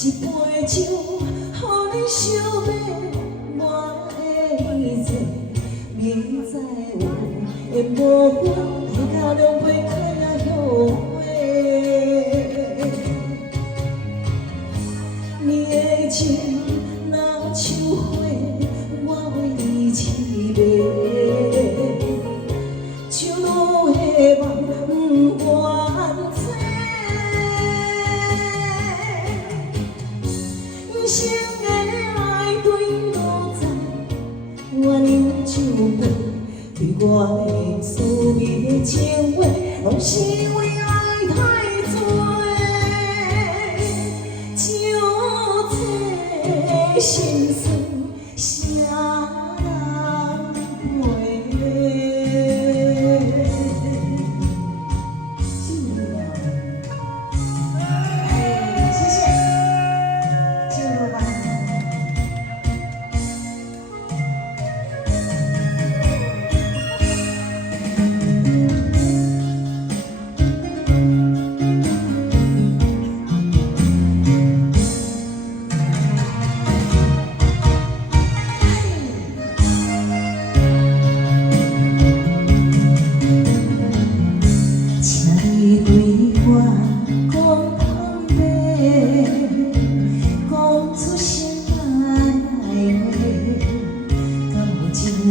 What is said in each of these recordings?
一杯酒，予你想要我的一切，明知有缘无分，天下两杯开呀后悔。你的情若像花，我为你凄迷，像落的梦不愿醒。一生的爱对我在，我忍酒杯，对我的所谓的情话，拢是为爱太多，酒醉心酸，谁人陪？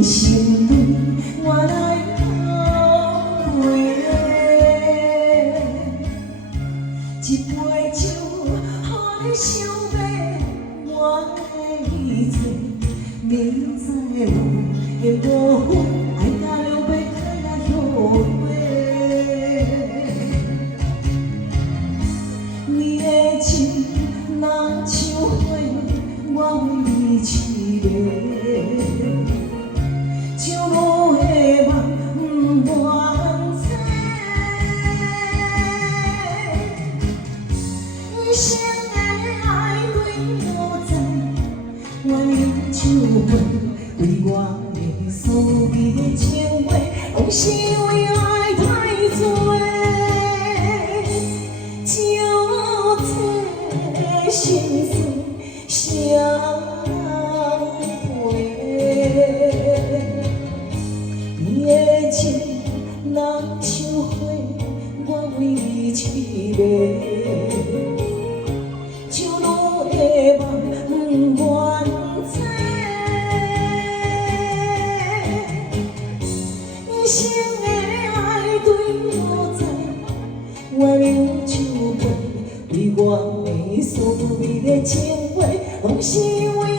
心里我来后悔，一杯酒，予你想要我的一切，明知有缘无分，爱甲两杯开呀后悔。你的情若像花，我为你凄迷。像落的梦不愿醒，一生的爱对我在，我忍酒杯，对我的所谓的情话，拢是为爱太多，酒醉心酸，谁人陪？你的情若像花，我为你凄迷，像落的梦不愿醒。一生的爱对我在，我忍酒杯，对我的所谓的情话，拢是为